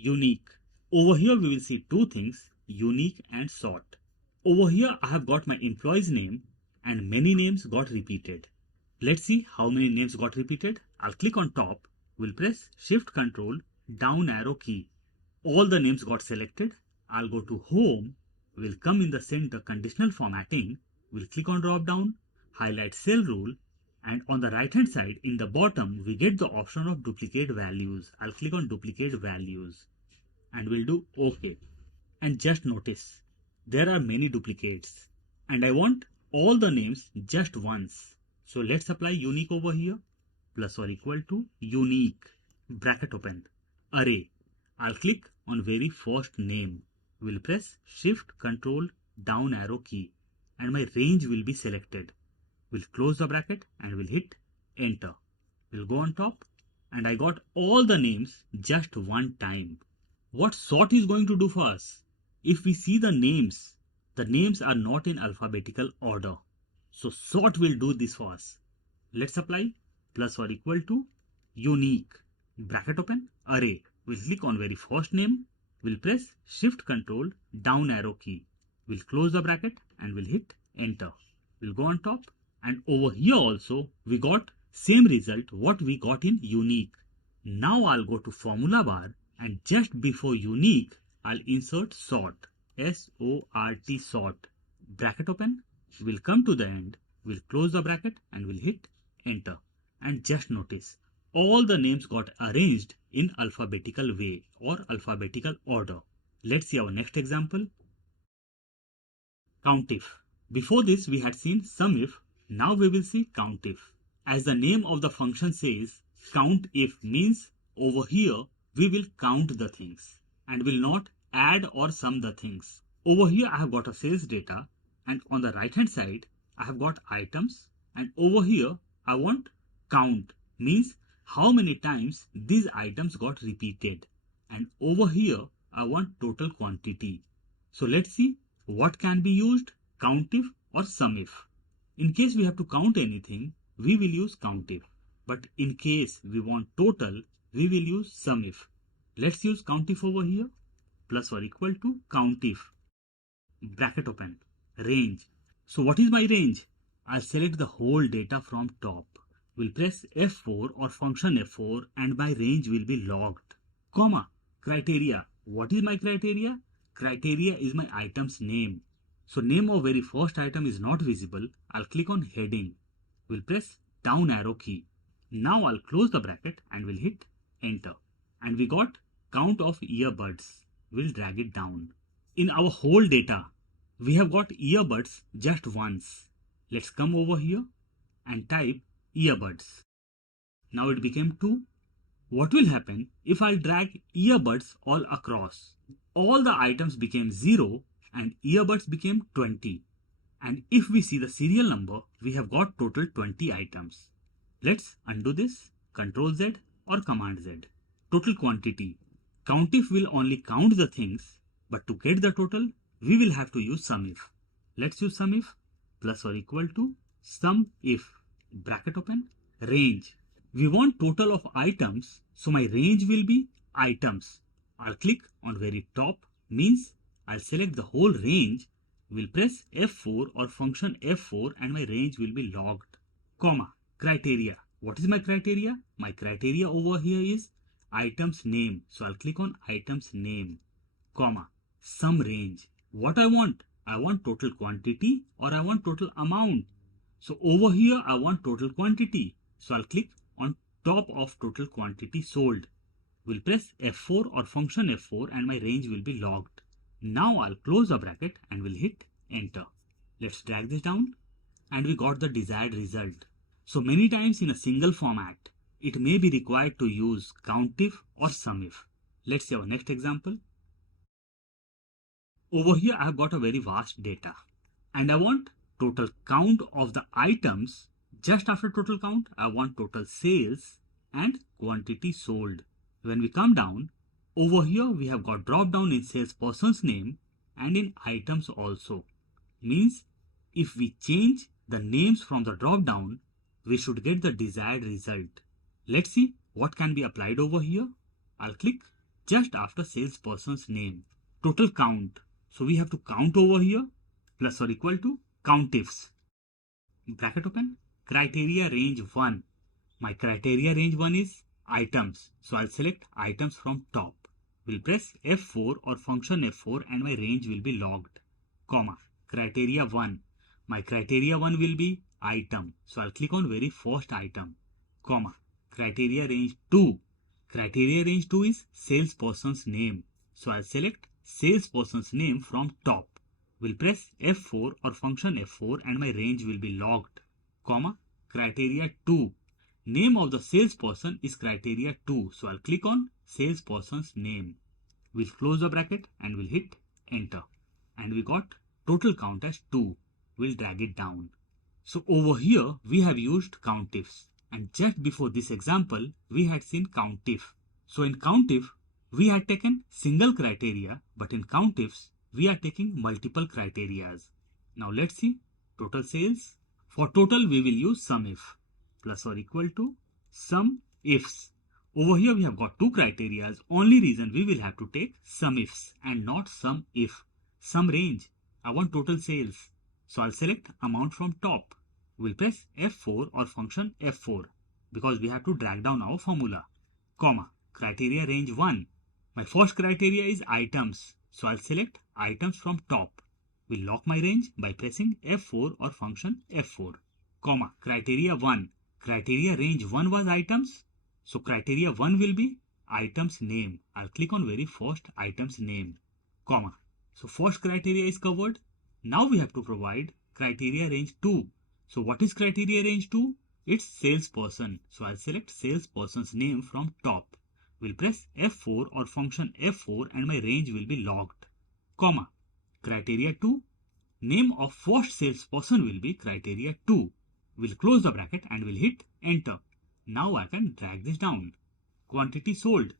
unique. Over here we will see two things, unique and sort. Over here I have got my employee's name and many names got repeated. Let's see how many names got repeated. I'll click on top, we'll press Shift Control down arrow key. All the names got selected. I'll go to home, we'll come in the center conditional formatting, we'll click on drop down, highlight cell rule, and on the right hand side in the bottom we get the option of duplicate values. I'll click on duplicate values and we'll do OK. And just notice there are many duplicates and I want all the names just once. So let's apply unique over here, plus or equal to unique, bracket open, array. I'll click on very first name. We'll press Shift Control down arrow key and my range will be selected. We'll close the bracket and we'll hit enter. We'll go on top and I got all the names just one time. What sort is going to do for us? If we see the names are not in alphabetical order. So sort will do this for us. Let's apply plus or equal to unique, bracket open, array. We'll click on very first name. We'll press Shift Control down arrow key. We'll close the bracket and we'll hit enter. We'll go on top and over here also we got same result what we got in unique. Now I'll go to formula bar and just before unique I'll insert sort, S-O-R-T, sort, bracket open. We'll come to the end, we'll close the bracket and we'll hit enter. And just notice all the names got arranged in alphabetical way or alphabetical order. Let's see our next example. Countif. Before this we had seen SUMIF, now we will see Countif. As the name of the function says, Countif means over here we will count the things and will not add or sum the things. Over here I have got a sales data and on the right hand side I have got items and over here I want count, means how many times these items got repeated, and over here I want total quantity. So let's see what can be used, Countif or SUMIF. In case we have to count anything we will use Countif, but in case we want total we will use SUMIF. Let's use Countif over here, plus or equal to Countif, bracket open, range. So what is my range? I'll select the whole data from top. We'll press F4 or function F4 and my range will be logged. Comma, criteria. What is my criteria? Criteria is my item's name. So name of very first item is not visible. I'll click on heading. We'll press down arrow key. Now I'll close the bracket and we'll hit enter. And we got count of earbuds. We'll drag it down. In our whole data, we have got earbuds just once. Let's come over here and type earbuds. Now it became 2. What will happen if I drag earbuds all across? All the items became 0 and earbuds became 20. And if we see the serial number, we have got total 20 items. Let's undo this, Ctrl Z or Command Z. Total quantity. Countif will only count the things, but to get the total, we will have to use SUMIF. Let's use SUMIF, plus or equal to SUMIF, bracket open, range. We want total of items, so my range will be items. I'll click on very top, means I'll select the whole range. We'll press F4 or function F4 and my range will be logged. Comma, criteria. What is my criteria? My criteria over here is items name. So I'll click on items name, comma, sum range. What I want? I want total quantity or I want total amount. So over here I want total quantity. So I'll click on top of total quantity sold. We'll press F4 or function F4 and my range will be logged. Now I'll close the bracket and we'll hit enter. Let's drag this down and we got the desired result. So many times in a single format, it may be required to use Countif or SUMIF. Let's see our next example. Over here I have got a very vast data and I want total count of the items. Just after total count, I want total sales and quantity sold. When we come down, over here we have got drop down in salesperson's name and in items also. Means if we change the names from the drop down, we should get the desired result. Let's see what can be applied over here. I'll click just after salesperson's name. Total count. So we have to count over here, plus or equal to Countifs. Bracket open. Criteria range 1. My criteria range 1 is items. So I'll select items from top. We'll press F4 or function F4 and my range will be logged. Comma. Criteria 1. My criteria 1 will be item. So I'll click on very first item. Comma. Criteria range 2. Criteria range 2 is salesperson's name. So I'll select salesperson's name from top. We'll press F4 or function F4 and my range will be logged. Comma. Criteria 2. Name of the salesperson is criteria 2. So I'll click on salesperson's name. We'll close the bracket and we'll hit enter. And we got total count as 2. We'll drag it down. So over here we have used Countifs. And just before this example, we had seen Countif. So in Countif, we had taken single criteria, but in Countifs, we are taking multiple criterias. Now let's see total sales. For total, we will use SUMIF plus or equal to SUMIFs. Over here, we have got two criterias. Only reason we will have to take SUMIFs and not SUMIF. Sum range. I want total sales. So I'll select amount from top. We'll press F4 or function F4 because we have to drag down our formula. Comma. Criteria range 1. My first criteria is items. So I'll select items from top. We'll lock my range by pressing F4 or function F4. Comma. Criteria 1. Criteria range 1 was items. So criteria 1 will be items name. I'll click on very first items name. Comma. So first criteria is covered. Now we have to provide criteria range 2. So what is criteria range 2? It's salesperson. So I'll select salesperson's name from top. We'll press F4 or function F4 and my range will be logged. Comma. Criteria 2. Name of first salesperson will be criteria 2. We'll close the bracket and we'll hit enter. Now I can drag this down. Quantity sold.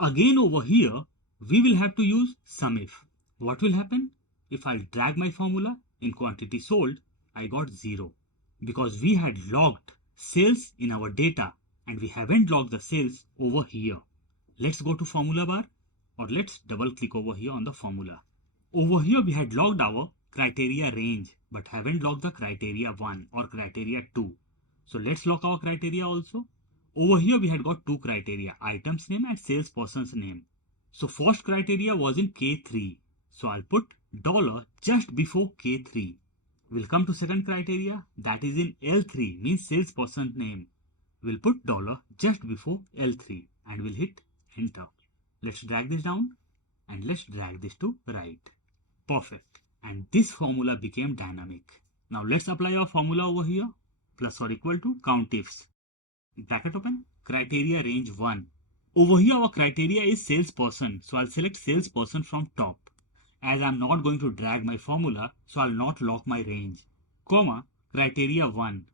Again over here, we will have to use SUMIF. What will happen? If I drag my formula in quantity sold, I got 0. Because we had logged sales in our data and we haven't logged the sales over here. Let's go to formula bar or let's double click over here on the formula. Over here we had logged our criteria range but haven't logged the criteria 1 or criteria 2. So let's log our criteria also. Over here we had got two criteria, items name and salesperson's name. So first criteria was in K3. So I'll put dollar just before K3. We'll come to second criteria, that is in L3, means salesperson's name. We'll put dollar just before L3 and we'll hit enter. Let's drag this down and let's drag this to right. Perfect. And this formula became dynamic. Now let's apply our formula over here. Plus or equal to Countifs. Bracket open. Criteria range 1. Over here our criteria is salesperson. So I'll select salesperson from top. As I'm not going to drag my formula, so I'll not lock my range. Comma. Criteria 1.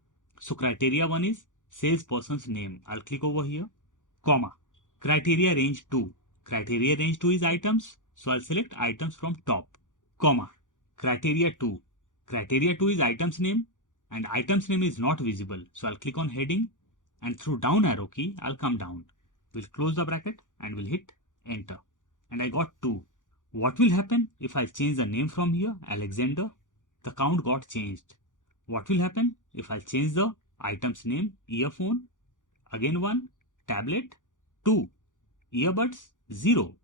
So criteria 1 is salesperson's name. I'll click over here. Comma. Criteria range 2. Criteria range 2 is items. So I'll select items from top. Comma. Criteria 2. Criteria 2 is items name. And items name is not visible. So I'll click on heading and through down arrow key, I'll come down. We'll close the bracket and we'll hit enter. And I got 2. What will happen if I change the name from here, Alexander? The count got changed. What will happen if I change the item's name, earphone? Again 1, tablet, 2, earbuds, 0,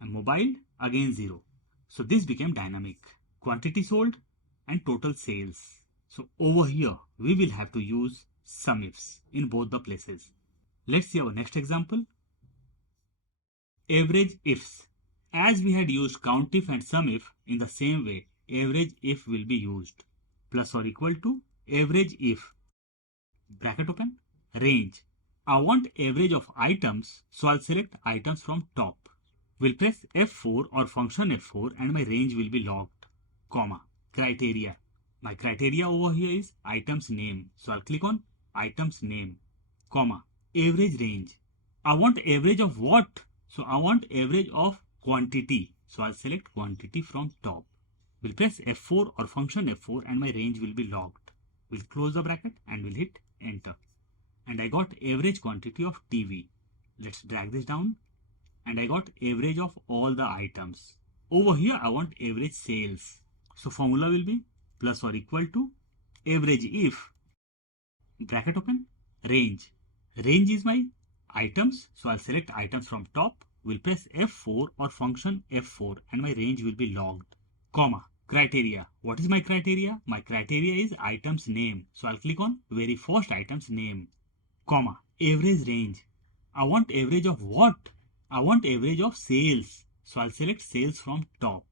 and mobile, again 0. So this became dynamic. Quantity sold and total sales. So over here, we will have to use SUMIFs in both the places. Let's see our next example. Average ifs. As we had used Countif and SUMIF, in the same way, average if will be used. Plus or equal to average if. Bracket open. Range. I want average of items, so I'll select items from top. We'll press F4 or function F4 and my range will be logged. Comma. Criteria. My criteria over here is items name. So I'll click on items name. Comma. Average range. I want average of what? So I want average of quantity. So I'll select quantity from top. We'll press F4 or function F4 and my range will be logged. We'll close the bracket and we'll hit enter. And I got average quantity of TV. Let's drag this down and I got average of all the items. Over here I want average sales. So formula will be plus or equal to average if, bracket open, range. Range is my items, so I'll select items from top, will press F4 or function F4 and my range will be logged, comma, criteria. What is my criteria? My criteria is items name, so I'll click on very first item's name, comma, average range. I want average of what? I want average of sales, so I'll select sales from top.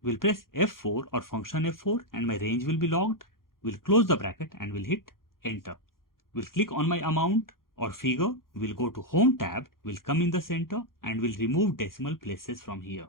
We'll press F4 or function F4 and my range will be logged. We'll close the bracket and we'll hit enter. We'll click on my amount or figure. We'll go to home tab. We'll come in the center and we'll remove decimal places from here.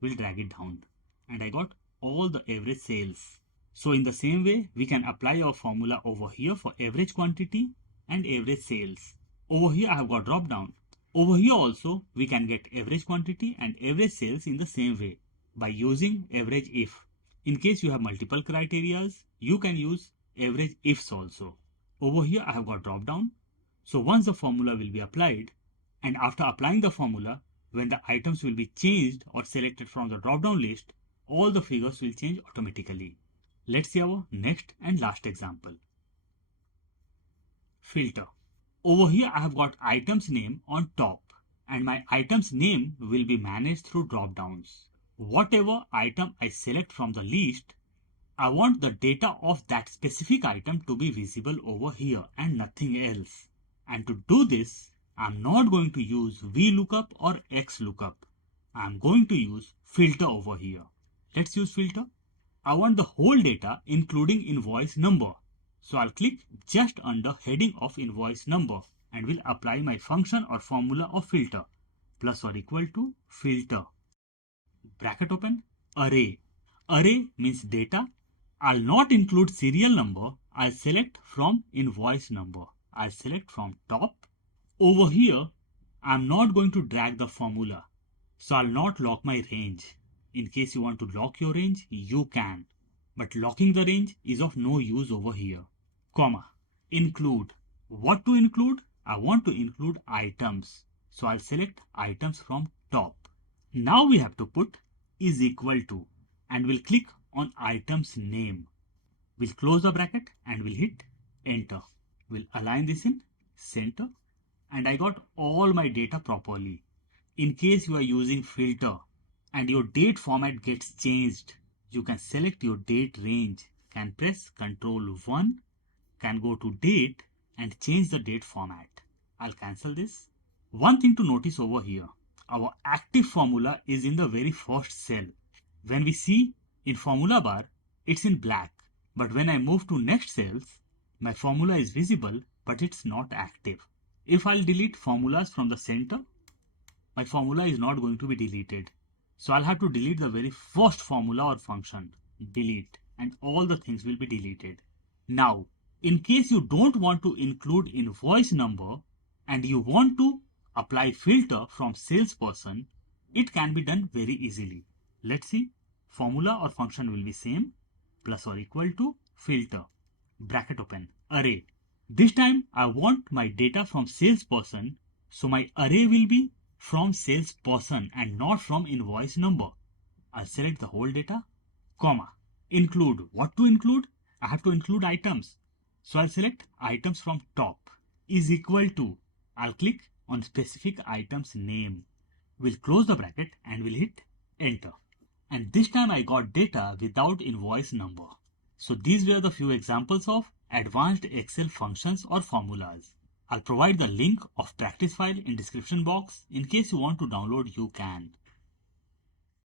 We'll drag it down and I got all the average sales. So in the same way, we can apply our formula over here for average quantity and average sales. Over here I have got drop down. Over here also we can get average quantity and average sales in the same way by using average if. In case you have multiple criterias, you can use average ifs also. Over here I have got drop down. So once the formula will be applied, and after applying the formula, when the items will be changed or selected from the drop down list, all the figures will change automatically. Let's see our next and last example. Filter. Over here I have got items name on top and my items name will be managed through drop downs. Whatever item I select from the list, I want the data of that specific item to be visible over here and nothing else. And to do this, I'm not going to use VLOOKUP or XLOOKUP. I'm going to use filter over here. Let's use filter. I want the whole data including invoice number. So I'll click just under heading of invoice number and will apply my function or formula of filter, plus or equal to filter, bracket open, array. Array means data. I'll not include serial number. I'll select from invoice number. I'll select from top. Over here, I'm not going to drag the formula. So I'll not lock my range. In case you want to lock your range, you can. But locking the range is of no use over here. Comma, include. What to include? I want to include items. So I'll select items from top. Now we have to put is equal to and we'll click on items name. We'll close the bracket and we'll hit enter. We'll align this in center and I got all my data properly. In case you are using filter and your date format gets changed, you can select your date range, can press Ctrl 1, can go to date and change the date format. I'll cancel this. One thing to notice over here, our active formula is in the very first cell. When we see in formula bar, it's in black. But when I move to next cells, my formula is visible, but it's not active. If I'll delete formulas from the center, my formula is not going to be deleted. So I'll have to delete the very first formula or function, delete, and all the things will be deleted. Now, in case you don't want to include invoice number and you want to apply filter from salesperson, it can be done very easily. Let's see, formula or function will be same, plus or equal to filter, bracket open, array. This time I want my data from salesperson, so my array will be from salesperson and not from invoice number. I'll select the whole data, comma, include. What to include? I have to include items. So I'll select items from top, is equal to, I'll click on specific item's name. We'll close the bracket and we'll hit enter. And this time I got data without invoice number. So these were the few examples of advanced Excel functions or formulas. I'll provide the link of practice file in description box. In case you want to download, you can.